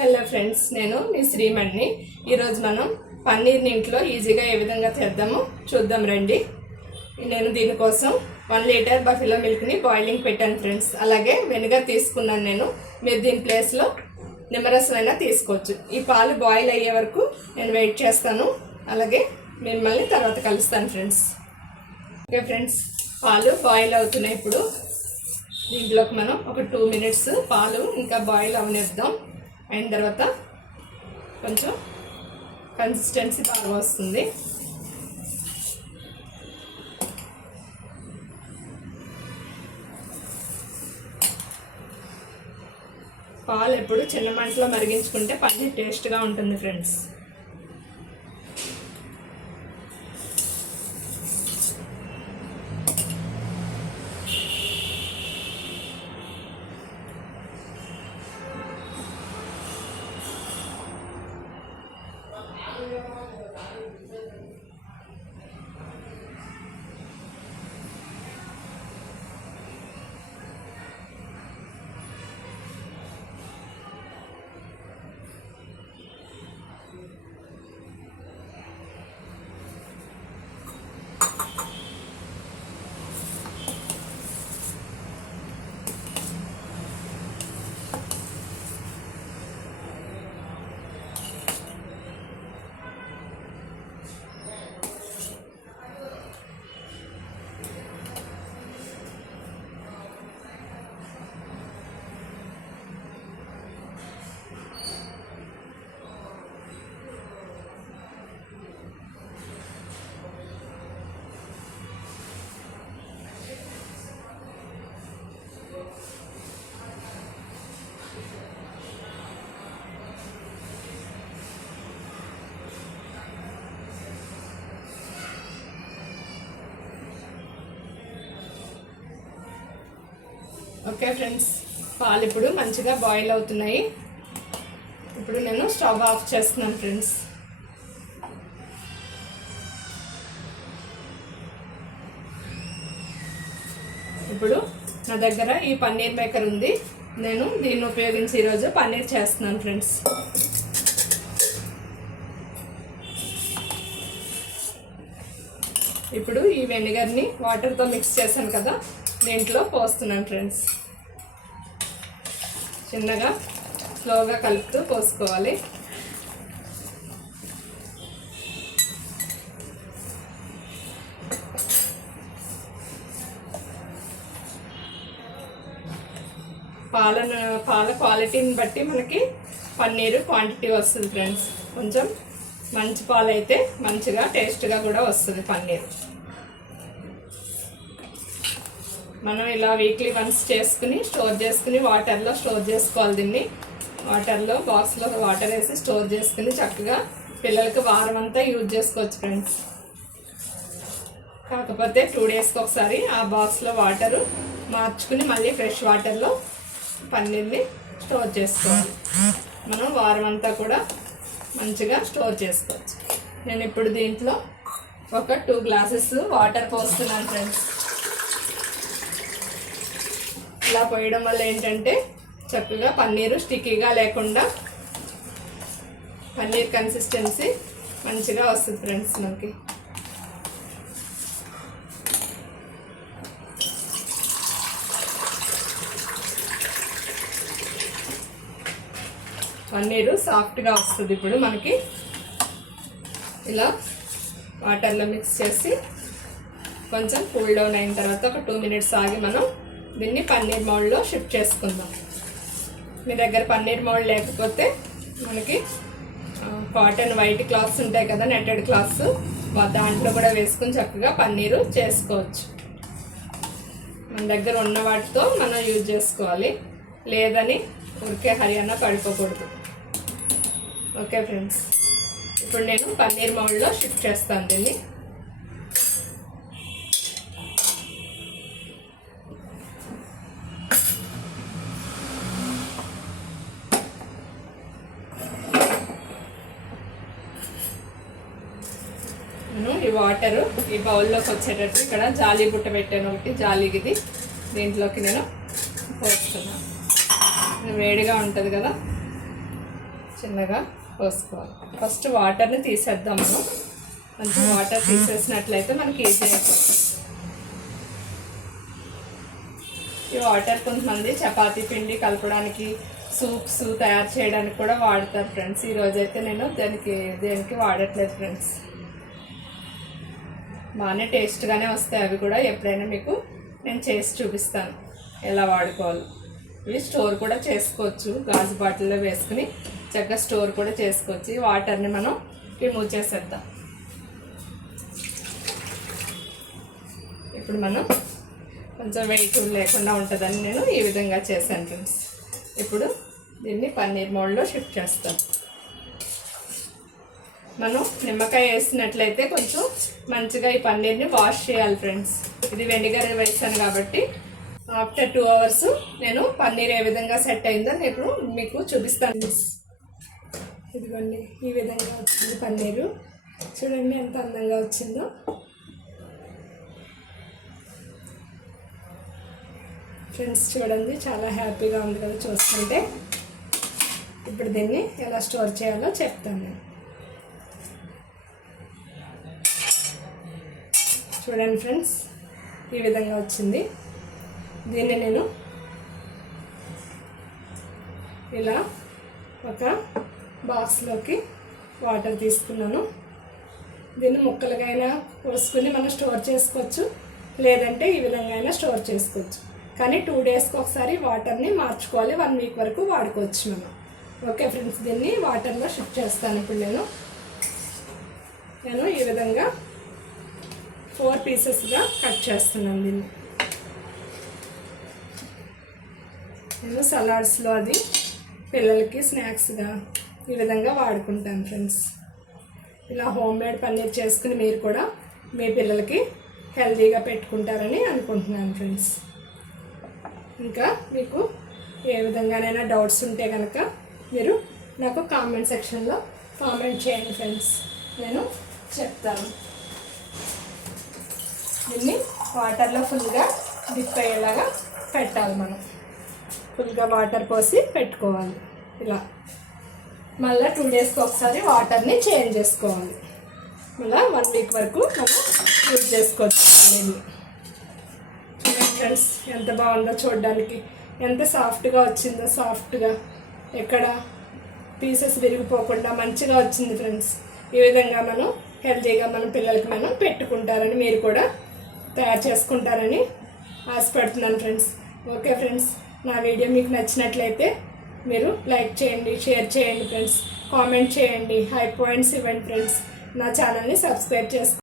Hello friends, నేను మీ శ్రీమణిని. ఈరోజు మనం పన్నీర్ని ఇంట్లో ఈజీగా ఏ విధంగా చేద్దామో చూద్దాం రండి. నేను దీనికోసం 1 లీటర్ బఫెలో మిల్క్ని బాయిలింగ్ పెట్టాను ఫ్రెండ్స్. అలాగే వెనిగర్ తీసుకున్నాను నేను. మీరు దీని ప్లేస్లో నిమ్మరసం అయినా తీసుకోవచ్చు. ఈ పాలు బాయిల్ అయ్యే వరకు నేను వెయిట్ చేస్తాను. అలాగే మిమ్మల్ని తర్వాత కలుస్తాను ఫ్రెండ్స్. ఓకే ఫ్రెండ్స్, పాలు బాయిల్ అవుతున్నాయి. ఇప్పుడు దీంట్లోకి మనం ఒక 2 మినిట్స్ పాలు ఇంకా బాయిల్ అవనిద్దాం. అయిన తర్వాత కొంచెం కన్సిస్టెన్సీ బాగా వస్తుంది. పాలు ఎప్పుడు చిన్న మంటలో మరిగించుకుంటే పన్నీర్ టేస్ట్గా ఉంటుంది ఫ్రెండ్స్. ఓకే ఫ్రెండ్స్, పాలు ఇప్పుడు మంచిగా బాయిల్ అవుతున్నాయి. ఇప్పుడు నేను స్టవ్ ఆఫ్ చేస్తున్నాను ఫ్రెండ్స్. ఇప్పుడు నా దగ్గర ఈ పన్నీర్ మేకర్ ఉంది. నేను దీన్ని ఉపయోగించి ఈరోజు పన్నీర్ చేస్తున్నాను ఫ్రెండ్స్. ఇప్పుడు ఈ వెనిగర్ని వాటర్తో మిక్స్ చేశాను కదా, దీంట్లో పోస్తున్నాను ఫ్రెండ్స్. చిన్నగా స్లోగా కలుపుతూ పోసుకోవాలి. పాల క్వాలిటీని బట్టి మనకి పన్నీరు క్వాంటిటీ వస్తుంది ఫ్రెండ్స్. కొంచెం మంచి పాలు అయితే మంచిగా టేస్ట్గా కూడా వస్తుంది పన్నీర్. మనం ఇలా వీక్లీ వన్స్ చేసుకుని స్టోర్ చేసుకుని వాటర్లో స్టోర్ చేసుకోవాలి. దీన్ని వాటర్లో బాక్స్లో వాటర్ వేసి స్టోర్ చేసుకుని చక్కగా పిల్లలకి వారం అంతా యూజ్ చేసుకోవచ్చు ఫ్రెండ్స్. కాకపోతే 2 డేస్కి ఒకసారి ఆ బాక్స్లో వాటరు మార్చుకుని మళ్ళీ ఫ్రెష్ వాటర్లో పన్నీర్ని స్టోర్ చేసుకోవాలి. మనం వారం అంతా కూడా మంచిగా స్టోర్ చేసుకోవచ్చు. నేను ఇప్పుడు దీంట్లో ఒక 2 గ్లాసెస్ వాటర్ పోస్తున్నాను ఫ్రెండ్స్. ఇలా పోయడం వల్ల ఏంటంటే చక్కగా పన్నీరు స్టిక్కీగా లేకుండా పన్నీర్ కన్సిస్టెన్సీ మంచిగా వస్తుంది ఫ్రెండ్స్ మనకి. పన్నీరు సాఫ్ట్గా వస్తుంది. ఇప్పుడు మనకి ఇలా వాటర్లో మిక్స్ చేసి కొంచెం కూల్ డౌన్ అయిన తర్వాత ఒక 2 మినిట్స్ ఆగి మనం దీన్ని పన్నీర్ మౌల్డ్లో షిఫ్ట్ చేసుకుందాం. మీ దగ్గర పన్నీర్ మౌల్డ్ లేకపోతే మనకి కాటన్ వైట్ క్లాత్స్ ఉంటాయి కదా, నెట్టెడ్ క్లాత్స్, దాంట్లో కూడా వేసుకుని చక్కగా పన్నీరు చేసుకోవచ్చు. మన దగ్గర ఉన్న వాటితో మనం యూజ్ చేసుకోవాలి, లేదని ఊరికే హరియానా పడిపోకూడదు. ఓకే ఫ్రెండ్స్, ఇప్పుడు నేను పన్నీర్ మౌల్డ్లో షిఫ్ట్ చేస్తాను దీన్ని. ఈ వాటరు ఈ బౌల్లోకి వచ్చేటట్టు ఇక్కడ జాలీ బుట్ట పెట్టాను, ఒకటి జాలీగిది. దీంట్లోకి నేను పోస్తున్నాను. వేడిగా ఉంటుంది కదా, చిన్నగా పోసుకోవాలి. ఫస్ట్ వాటర్ని తీసేద్దాం మనం. కొంచెం వాటర్ తీసేసినట్లయితే మనకి ఈజీ అయిపోతుంది. ఈ వాటర్ కొంతమంది చపాతీ పిండి కలపడానికి, సూప్స్ తయారు చేయడానికి కూడా వాడతారు ఫ్రెండ్స్. ఈరోజైతే నేను దేనికి వాడట్లేదు ఫ్రెండ్స్. బాగానే టేస్ట్గానే వస్తాయి అవి కూడా. ఎప్పుడైనా మీకు నేను చేసి చూపిస్తాను ఎలా వాడుకోవాలి. ఇవి స్టోర్ కూడా చేసుకోవచ్చు, గాజు బాటిల్లో వేసుకుని చక్కగా స్టోర్ కూడా చేసుకోవచ్చు. ఈ వాటర్ని మనం రిమూవ్ చేసేద్దాం. ఇప్పుడు మనం కొంచెం వెయిట్ లేకుండా ఉంటుందని నేను ఈ విధంగా చేశాను ఫ్రెండ్స్. ఇప్పుడు దీన్ని పన్నీర్ మోల్డ్లో షిఫ్ట్ చేస్తాం. మనం నిమ్మకాయ వేసినట్లయితే కొంచెం మంచిగా ఈ పన్నీర్ని వాష్ చేయాలి ఫ్రెండ్స్. ఇది వెనిగర్ వేసాను కాబట్టి ఆఫ్టర్ 2 hours నేను పన్నీర్ ఏ విధంగా సెట్ అయిందో నేను మీకు చూపిస్తాను. ఇదిగోండి, ఈ విధంగా వచ్చింది పన్నీరు. చూడండి ఎంత అందంగా వచ్చిందో. ఫ్రెండ్స్ చూడండి, చాలా హ్యాపీగా ఉంది కదా చూస్తుంటే. ఇప్పుడు దీన్ని ఎలా స్టోర్ చేయాలో చెప్తాను నేను. చూడండి ఫ్రెండ్స్, ఈ విధంగా వచ్చింది. దీన్ని నేను ఇలా ఒక బాక్స్లోకి వాటర్ తీసుకున్నాను. దీన్ని ముక్కలుగా అయినా పోసుకుని మనం స్టోర్ చేసుకోవచ్చు, లేదంటే ఈ విధంగా అయినా స్టోర్ చేసుకోవచ్చు. కానీ 2 daysకి ఒకసారి వాటర్ని మార్చుకోవాలి. 1 week వరకు వాడుకోవచ్చు మనం. ఓకే ఫ్రెండ్స్, దీన్ని వాటర్లో షిఫ్ట్ చేస్తాను. ఇప్పుడు నేను ఈ విధంగా 4 పీసెస్గా కట్ చేస్తున్నాను. దీన్ని నేను సలాడ్స్లో అది పిల్లలకి స్నాక్స్గా ఈ విధంగా వాడుకుంటాను ఫ్రెండ్స్. ఇలా హోమ్మేడ్ పన్నీర్ చేసుకుని మీరు కూడా మీ పిల్లలకి హెల్తీగా పెట్టుకుంటారని అనుకుంటున్నాను ఫ్రెండ్స్. ఇంకా మీకు ఏ విధంగానైనా డౌట్స్ ఉంటే కనుక మీరు నాకు కామెంట్ సెక్షన్లో కామెంట్ చేయండి ఫ్రెండ్స్, నేను చెప్తాను. దీన్ని వాటర్లో ఫుల్గా డిప్ అయ్యేలాగా పెట్టాలి. మనం ఫుల్గా వాటర్ పోసి పెట్టుకోవాలి. ఇలా మళ్ళీ 2 daysకి ఒకసారి వాటర్ని చేంజ్ చేసుకోవాలి. మళ్ళీ 1 week వరకు మనం యూజ్ చేసుకోవచ్చు అనేది. చూడండి ఫ్రెండ్స్, ఎంత బాగుందో చూడడానికి, ఎంత సాఫ్ట్గా వచ్చిందో. సాఫ్ట్గా ఎక్కడ పీసెస్ విరిగిపోకుండా మంచిగా వచ్చింది ఫ్రెండ్స్. ఈ విధంగా మనం హెల్తీగా మన పిల్లలకి మనం పెట్టుకుంటారని, మీరు కూడా తయారు చేసుకుంటారని ఆశపడుతున్నాను ఫ్రెండ్స్. ఓకే ఫ్రెండ్స్, నా వీడియో మీకు నచ్చినట్లయితే మీరు లైక్ చేయండి, షేర్ చేయండి ఫ్రెండ్స్, కామెంట్ చేయండి, హై పాయింట్స్ ఇవ్వండి ఫ్రెండ్స్. నా ఛానల్ని సబ్స్క్రైబ్ చేసుకోండి.